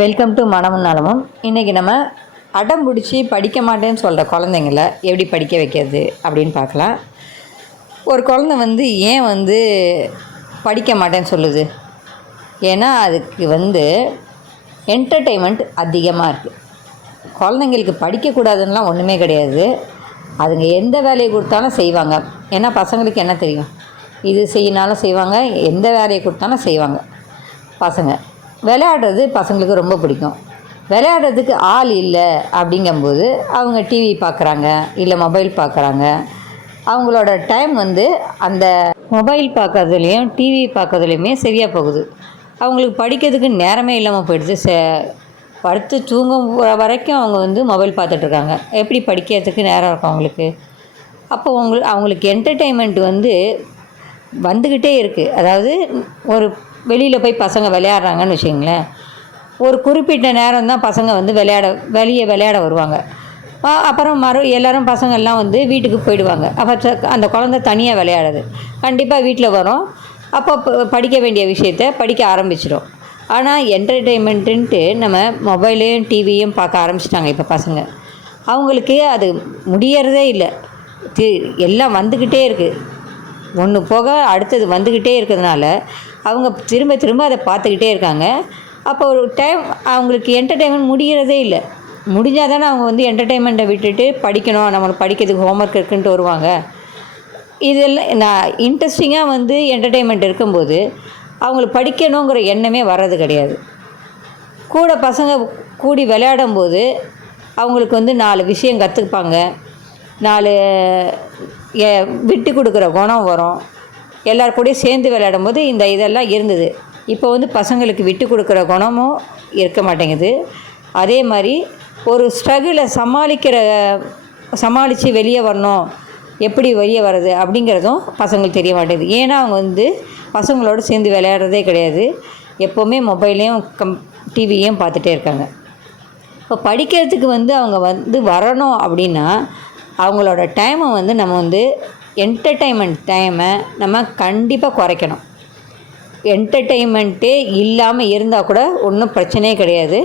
Welcome to மனமும் நலமும் இன்றைக்கி நம்ம அடம் பிடிச்சி படிக்க மாட்டேன்னு சொல்கிற குழந்தைங்கள எப்படி படிக்க வைக்கிறது அப்படின்னு பார்க்கலாம். ஒரு குழந்தை வந்து ஏன் வந்து படிக்க மாட்டேன்னு சொல்லுது? ஏன்னா அதுக்கு வந்து என்டர்டெயின்மெண்ட் அதிகமாக இருக்குது குழந்தைங்களுக்கு படிக்கக்கூடாதுன்னெலாம் ஒன்றுமே கிடையாது. அதுங்க எந்த வேலையை கொடுத்தாலும் செய்வாங்க. ஏன்னா பசங்களுக்கு என்ன தெரியும்? இது செய்யினாலும் செய்வாங்க எந்த வேலையை கொடுத்தாலும் செய்வாங்க. பசங்க. விளையாடுறது பசங்களுக்கு ரொம்ப பிடிக்கும். விளையாடுறதுக்கு ஆள் இல்லை அப்படிங்கும்போது அவங்க டிவி பார்க்குறாங்க இல்லை மொபைல் பார்க்குறாங்க அவங்களோட டைம் வந்து அந்த மொபைல் பார்க்கறதுலையும் டிவி பார்க்கறதுலையுமே சரியாக போகுது. அவங்களுக்கு படிக்கிறதுக்கு நேரமே இல்லாமல் போயிடுது. சே படுத்து தூங்கும் வரைக்கும் அவங்க வந்து மொபைல் பார்த்துட்ருக்காங்க எப்படி படிக்கிறதுக்கு நேரம் இருக்கும் அவங்களுக்கு? அப்போ உங்களுக்கு அவங்களுக்கு என்டர்டெயின்மெண்ட் வந்து வந்துக்கிட்டே இருக்குது அதாவது ஒரு வெளியில் போய் பசங்க விளையாடுறாங்கன்னு வச்சுங்களேன் ஒரு குறிப்பிட்ட நேரம் தான் பசங்க வந்து விளையாட வெளியே விளையாட வருவாங்க. அப்புறம் மறு எல்லோரும் பசங்கள்லாம் வந்து வீட்டுக்கு போயிடுவாங்க. அப்போ அந்த குழந்தை தனியாக விளையாடுது. கண்டிப்பாக வீட்டில் வரும். அப்போ படிக்க வேண்டிய விஷயத்த படிக்க ஆரம்பிச்சிடும் ஆனால் என்டர்டெயின்மெண்ட்டுன்ட்டு நம்ம மொபைலையும் டிவியும் பார்க்க ஆரம்பிச்சிட்டாங்க இப்போ பசங்க. அவங்களுக்கு அது முடியறதே இல்லை. தி- எல்லாம் வந்துக்கிட்டே இருக்குது ஒன்று போக அடுத்தது வந்துக்கிட்டே இருக்கிறதுனால அவங்க திரும்ப திரும்ப அதை பார்த்துக்கிட்டே இருக்காங்க. அப்போ ஒரு டைம் அவங்களுக்கு என்டர்டெயின்மெண்ட் முடிகிறதே இல்லை. முடிஞ்சால் தானே அவங்க வந்து என்டர்டெயின்மெண்ட்டை விட்டுட்டு படிக்கணும். நம்மளுக்கு படிக்கிறதுக்கு ஹோம்ஒர்க் இருக்குன்ட்டு வருவாங்க. இதெல்லாம் நான் இன்ட்ரெஸ்டிங்காக வந்து என்டர்டெயின்மெண்ட் இருக்கும்போது அவங்களுக்கு படிக்கணுங்கிற எண்ணமே வர்றது கிடையாது. கூட பசங்க கூடி விளையாடும்போது அவங்களுக்கு வந்து நாலு விஷயம் கற்றுப்பாங்க நாலு விட்டு கொடுக்குற குணம் வரும். எல்லார் கூடயும் சேர்ந்து விளையாடும்போது இந்த இதெல்லாம் இருந்தது. இப்போ வந்து பசங்களுக்கு விட்டு கொடுக்குற குணமும் இருக்க மாட்டேங்குது. அதே மாதிரி ஒரு ஸ்ட்ரகிளை சமாளிக்கிற சமாளித்து வெளியே வரணும் எப்படி வெளியே வர்றது அப்படிங்கிறதும் பசங்களுக்கு தெரிய மாட்டேங்குது. ஏன்னா அவங்க வந்து பசங்களோடு சேர்ந்து விளையாடுறதே கிடையாது. எப்போவுமே மொபைலையும் கம் டிவியையும் பார்த்துட்டே இருக்காங்க. இப்போ படிக்கிறதுக்கு வந்து அவங்க வந்து வரணும் அப்படின்னா அவங்களோட டைமை வந்து நம்ம வந்து என்டர்டெயின்மெண்ட் டைமை நம்ம கண்டிப்பாக குறைக்கணும். என்டர்டெயின்மெண்ட்டே இல்லாமல் இருந்தால் கூட ஒன்றும் பிரச்சனையே கிடையாது.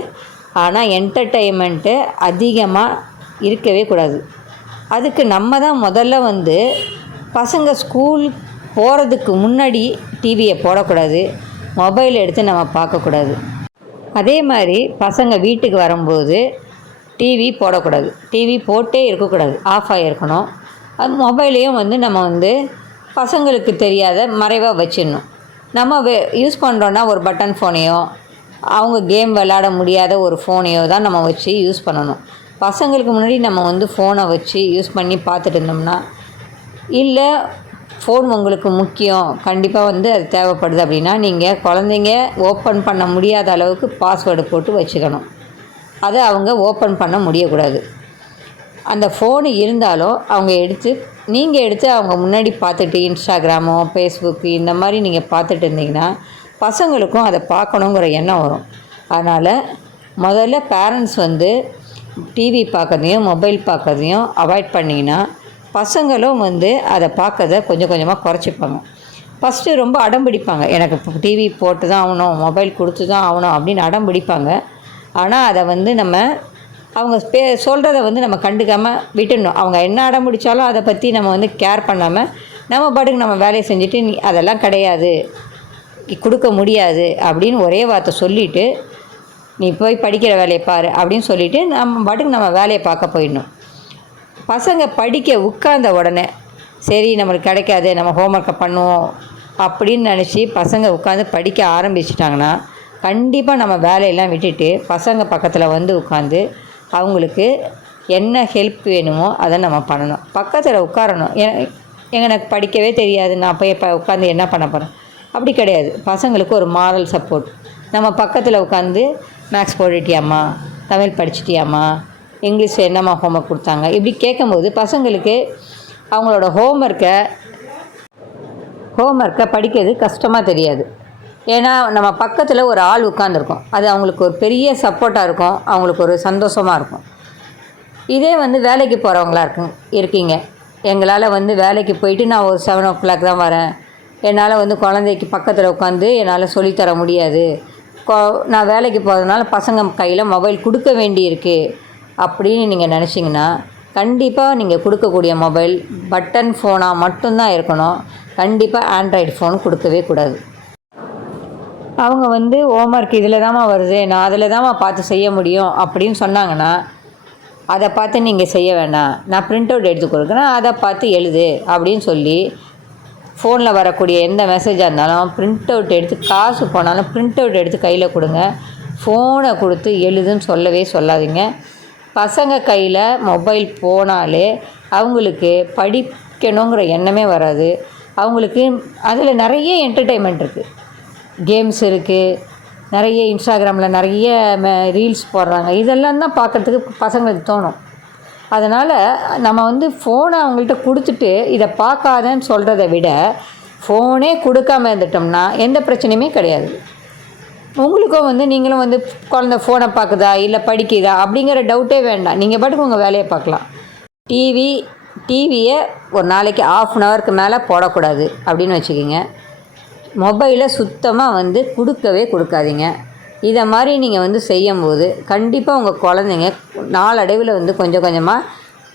ஆனால் என்டர்டெயின்மெண்ட்டு அதிகமாக இருக்கவே கூடாது. அதுக்கு நம்ம தான் முதல்ல வந்து பசங்க ஸ்கூல் போகிறதுக்கு முன்னாடி டிவியை போடக்கூடாது. மொபைல் எடுத்து நம்ம பார்க்கக்கூடாது. அதே மாதிரி பசங்க வீட்டுக்கு வரும்போது டிவி போடக்கூடாது. டிவி போட்டே இருக்கக்கூடாது. ஆஃப் ஆகிருக்கணும் அது மொபைலையும் வந்து நம்ம வந்து பசங்களுக்கு தெரியாத மறைவாக வச்சிடணும். நம்ம வே யூஸ் பண்ணுறோன்னா ஒரு பட்டன் ஃபோனையோ அவங்க கேம் விளாட முடியாத ஒரு ஃபோனையோ தான் நம்ம வச்சு யூஸ் பண்ணணும். பசங்களுக்கு முன்னாடி நம்ம வந்து ஃபோனை வச்சு யூஸ் பண்ணி பார்த்துட்டு இருந்தோம்னா இல்லை ஃபோன் உங்களுக்கு முக்கியம் கண்டிப்பாக வந்து அது தேவைப்படுது அப்படின்னா நீங்கள் குழந்தைங்க ஓப்பன் பண்ண முடியாத அளவுக்கு பாஸ்வேர்டு போட்டு வச்சுக்கணும். அதை அவங்க ஓப்பன் பண்ண முடியக்கூடாது. அந்த ஃபோனு இருந்தாலும் அவங்க எடுத்து நீங்கள் எடுத்து அவங்க முன்னாடி பார்த்துட்டு இன்ஸ்டாகிராமோ ஃபேஸ்புக்கு இந்த மாதிரி நீங்கள் பார்த்துட்டு இருந்தீங்கன்னா பசங்களுக்கும் அதை பார்க்கணுங்கிற எண்ணம் வரும். அதனால் முதல்ல பேரண்ட்ஸ் வந்து டிவி பார்க்கறதையும் மொபைல் பார்க்கறதையும் அவாய்ட் பண்ணிங்கன்னா பசங்களும் வந்து அதை பார்க்கறத கொஞ்சம் கொஞ்சமாக குறைச்சிப்பாங்க. ஃபஸ்ட்டு ரொம்ப அடம் பிடிப்பாங்க. எனக்கு டிவி போட்டு தான் ஆகணும் மொபைல் கொடுத்து தான் ஆகணும் அப்படின்னு அடம் பிடிப்பாங்க. ஆனால் அதை வந்து நம்ம அவங்க பே சொல்கிறத வந்து நம்ம கண்டுக்காமல் விட்டுடணும். அவங்க என்ன அடம் பிடிச்சாலும் அதை பற்றி நம்ம வந்து கேர் பண்ணாமல் நம்ம பாட்டுக்கு நம்ம வேலையை செஞ்சுட்டு நீ அதெல்லாம் கிடையாது. கொடுக்க முடியாது அப்படின்னு ஒரே வார்த்தை சொல்லிவிட்டு நீ போய் படிக்கிற வேலையை பாரு அப்படின்னு சொல்லிவிட்டு நம்ம பாட்டுக்கு நம்ம வேலையை பார்க்க போயிடணும். பசங்க படிக்க உட்கார்ந்த உடனே சரி நம்மளுக்கு கிடைக்காது நம்ம ஹோம்ஒர்க்கை பண்ணுவோம் அப்படின்னு நினச்சி பசங்க உட்காந்து படிக்க ஆரம்பிச்சிட்டாங்கன்னா கண்டிப்பாக நம்ம வேலையெல்லாம் விட்டுட்டு பசங்க பக்கத்தில் வந்து உட்காந்து அவங்களுக்கு என்ன ஹெல்ப் வேணுமோ அதை நம்ம பண்ணணும். பக்கத்தில் உட்காரணும். எ- எனக்கு படிக்கவே தெரியாது. நான் போய் இப்போ உட்காந்து என்ன பண்ண போகிறேன் அப்படி கிடையாது. பசங்களுக்கு ஒரு மாரல் சப்போர்ட் நம்ம பக்கத்தில் உட்காந்து மேக்ஸ் போட்டுட்டியாம்மா? தமிழ் படிச்சிட்டியாம்மா? இங்கிலீஷ் என்னம்மா ஹோம்ஒர்க் கொடுத்தாங்க? இப்படி கேட்கும்போது பசங்களுக்கு அவங்களோட ஹோம்ஒர்க்கை ஹோம்ஒர்க்கை படிக்கிறது கஷ்டமாக தெரியாது. ஏன்னா நம்ம பக்கத்தில் ஒரு ஆள் உட்காந்துருக்கோம் அது அவங்களுக்கு ஒரு பெரிய சப்போர்ட்டாக இருக்கும். அவங்களுக்கு ஒரு சந்தோஷமாக இருக்கும். இதே வந்து வேலைக்கு போகிறவங்களா இருக்கு இருக்கீங்க. எங்களால் வந்து வேலைக்கு போயிட்டு நான் ஒரு செவன் ஓ கிளாக் தான் வரேன். என்னால் வந்து குழந்தைக்கு பக்கத்தில் உட்காந்து என்னால் சொல்லித்தர முடியாது. நான் வேலைக்கு போகிறதுனால பசங்க கையில் மொபைல் கொடுக்க வேண்டியிருக்கு அப்படின்னு நீங்கள் நினச்சிங்கன்னா கண்டிப்பாக நீங்கள் கொடுக்கக்கூடிய மொபைல் பட்டன் ஃபோனாக மட்டும்தான் இருக்கணும். கண்டிப்பாக ஆண்ட்ராய்டு ஃபோன் கொடுக்கவே கூடாது. அவங்க வந்து ஹோம்ஒர்க் இதில் தாம்மா வருது. நான் அதில் தாம்மா பார்த்து செய்ய முடியும். அப்படின்னு சொன்னாங்கன்னா அதை பார்த்து நீங்கள் செய்ய வேண்டாம் நான் பிரிண்ட் அவுட் எடுத்து கொடுக்குறேன். அதை பார்த்து எழுது. அப்படின்னு சொல்லி ஃபோனில் வரக்கூடிய எந்த மெசேஜாக இருந்தாலும் பிரிண்ட் அவுட் எடுத்து காசு போனாலும் பிரிண்ட் அவுட் எடுத்து கையில் கொடுங்க. ஃபோனை கொடுத்து எழுதுன்னு சொல்லவே சொல்லாதீங்க. பசங்க கையில் மொபைல் போனாலே அவங்களுக்கு படிக்கணுங்கிற எண்ணமே வராது. அவங்களுக்கு அதில் நிறைய என்டர்டெயின்மெண்ட் இருக்குது கேம்ஸ் இருக்குது நிறைய இன்ஸ்டாகிராமில் நிறைய ரீல்ஸ் போடுறாங்க. இதெல்லாம் தான் பார்க்கறதுக்கு பசங்களுக்கு தோணும். அதனால் நம்ம வந்து ஃபோனை அவங்கள்ட்ட கொடுத்துட்டு இதை பார்க்காதன்னு சொல்கிறத விட ஃபோனே கொடுக்காம இருந்துட்டோம்னா எந்த பிரச்சனையுமே கிடையாது. உங்களுக்கும் வந்து நீங்களும் வந்து குழந்த ஃபோனை பார்க்குதா இல்லை படிக்குதா அப்படிங்கிற டவுட்டே வேண்டாம். நீங்கள் பாட்டுக்கு உங்கள் வேலையை பார்க்கலாம். டிவி டிவியை ஒரு நாளைக்கு ஆஃப் அன் ஹவருக்கு மேலே போடக்கூடாது அப்படின்னு வச்சுக்கிங்க. மொபைலை சுத்தமாக வந்து கொடுக்கவே கொடுக்காதீங்க. இதை மாதிரி நீங்கள் வந்து செய்யும்போது கண்டிப்பாக உங்கள் குழந்தைங்க நாளடைவில் வந்து கொஞ்சம் கொஞ்சமாக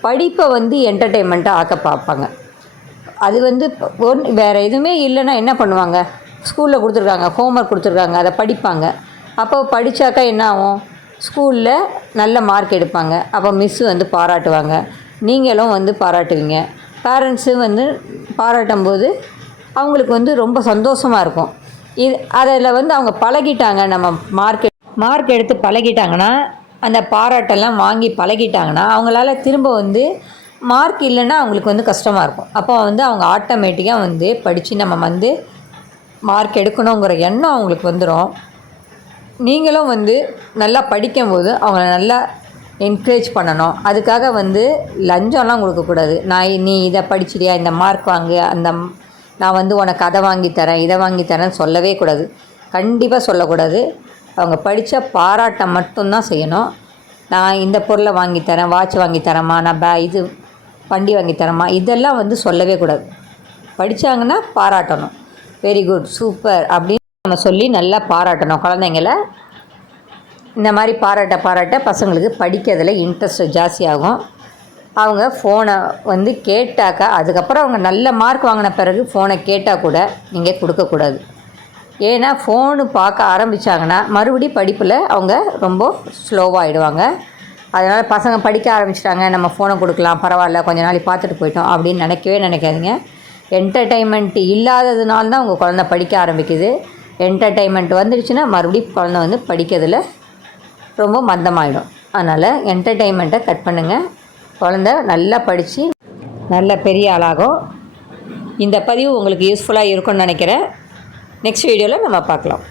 படிப்பை வந்து என்டர்டெயின்மெண்ட்டாக ஆக்க பார்ப்பாங்க. அது வந்து ஒன் வேறு எதுவுமே இல்லைன்னா என்ன பண்ணுவாங்க? ஸ்கூலில் கொடுத்துருக்காங்க ஹோம்ஒர்க் கொடுத்துருக்காங்க அதை படிப்பாங்க. அப்போ படித்தாக்கா என்ன ஆகும்? ஸ்கூலில் நல்ல மார்க் எடுப்பாங்க. அப்போ மிஸ்ஸு வந்து பாராட்டுவாங்க. நீங்களும் வந்து பாராட்டுவீங்க. பேரண்ட்ஸு வந்து பாராட்டும் போது அவங்களுக்கு வந்து ரொம்ப சந்தோஷமாக இருக்கும். இது அதில் வந்து அவங்க பழகிட்டாங்க நம்ம மார்க் மார்க் எடுத்து பழகிட்டாங்கன்னா அந்த பாராட்டெல்லாம் வாங்கி பழகிட்டாங்கன்னா அவங்களால திரும்ப வந்து மார்க் இல்லைன்னா அவங்களுக்கு வந்து கஷ்டமாக இருக்கும். அப்போ வந்து அவங்க ஆட்டோமேட்டிக்காக வந்து படித்து நம்ம வந்து மார்க் எடுக்கணுங்கிற எண்ணம் அவங்களுக்கு வந்துடும் நீங்களும் வந்து நல்லா படிக்கும்போது அவங்கள நல்லா என்கரேஜ் பண்ணணும். அதுக்காக வந்து லஞ்சம்லாம் கொடுக்கக்கூடாது. நான் நீ இதை படிச்சிடியா இந்த மார்க் வாங்கு அந்த நான் வந்து உனக்கு அதை வாங்கி தரேன் இதை வாங்கி தரேன்னு சொல்லவே கூடாது. கண்டிப்பாக சொல்லக்கூடாது. அவங்க படித்த பாராட்டம் மட்டும்தான் செய்யணும். நான் இந்த பொருளை வாங்கி தரேன் வாட்ச் வாங்கி தரேம்மா நான் பே இது வண்டி வாங்கி தரேம்மா இதெல்லாம் வந்து சொல்லவே கூடாது. படித்தாங்கன்னா பாராட்டணும். வெரி குட் சூப்பர் அப்படின்னு நம்ம சொல்லி நல்லா பாராட்டணும். குழந்தைங்கள இந்த மாதிரி பாராட்ட பாராட்ட பசங்களுக்கு படிக்கிறதுல இன்ட்ரெஸ்ட் ஜாஸ்தியாகும் அவங்க ஃபோனை வந்து கேட்டாக்கா அதுக்கப்புறம் அவங்க நல்ல மார்க் வாங்கின பிறகு ஃபோனை கேட்டால் கூட நீங்கள் கொடுக்கக்கூடாது ஏன்னா ஃபோனு பார்க்க ஆரம்பித்தாங்கன்னா மறுபடி படிப்பில் அவங்க ரொம்ப ஸ்லோவாகிடுவாங்க அதனால் பசங்க படிக்க ஆரம்பிச்சிட்டாங்க நம்ம ஃபோனை கொடுக்கலாம் பரவாயில்ல கொஞ்ச நாளைக்கு பார்த்துட்டு போயிட்டோம் அப்படின்னு நினைக்கவே நினைக்காதீங்க. என்டர்டைன்மெண்ட் இல்லாததுனால தான் உங்கள் குழந்த படிக்க ஆரம்பிக்குது. என்டர்டைன்மெண்ட் வந்துடுச்சுன்னா மறுபடியும் குழந்த வந்து படிக்கிறதுல ரொம்ப மந்தமாயிடும். அதனால் என்டர்டைன்மெண்ட்டை கட் பண்ணுங்கள் குழந்த நல்லா படித்து நல்ல பெரிய ஆளாகும். இந்த பதிவு உங்களுக்கு யூஸ்ஃபுல்லாக இருக்கும்னு நினைக்கிறேன். நெக்ஸ்ட் வீடியோவில் நம்ம பார்க்கலாம்.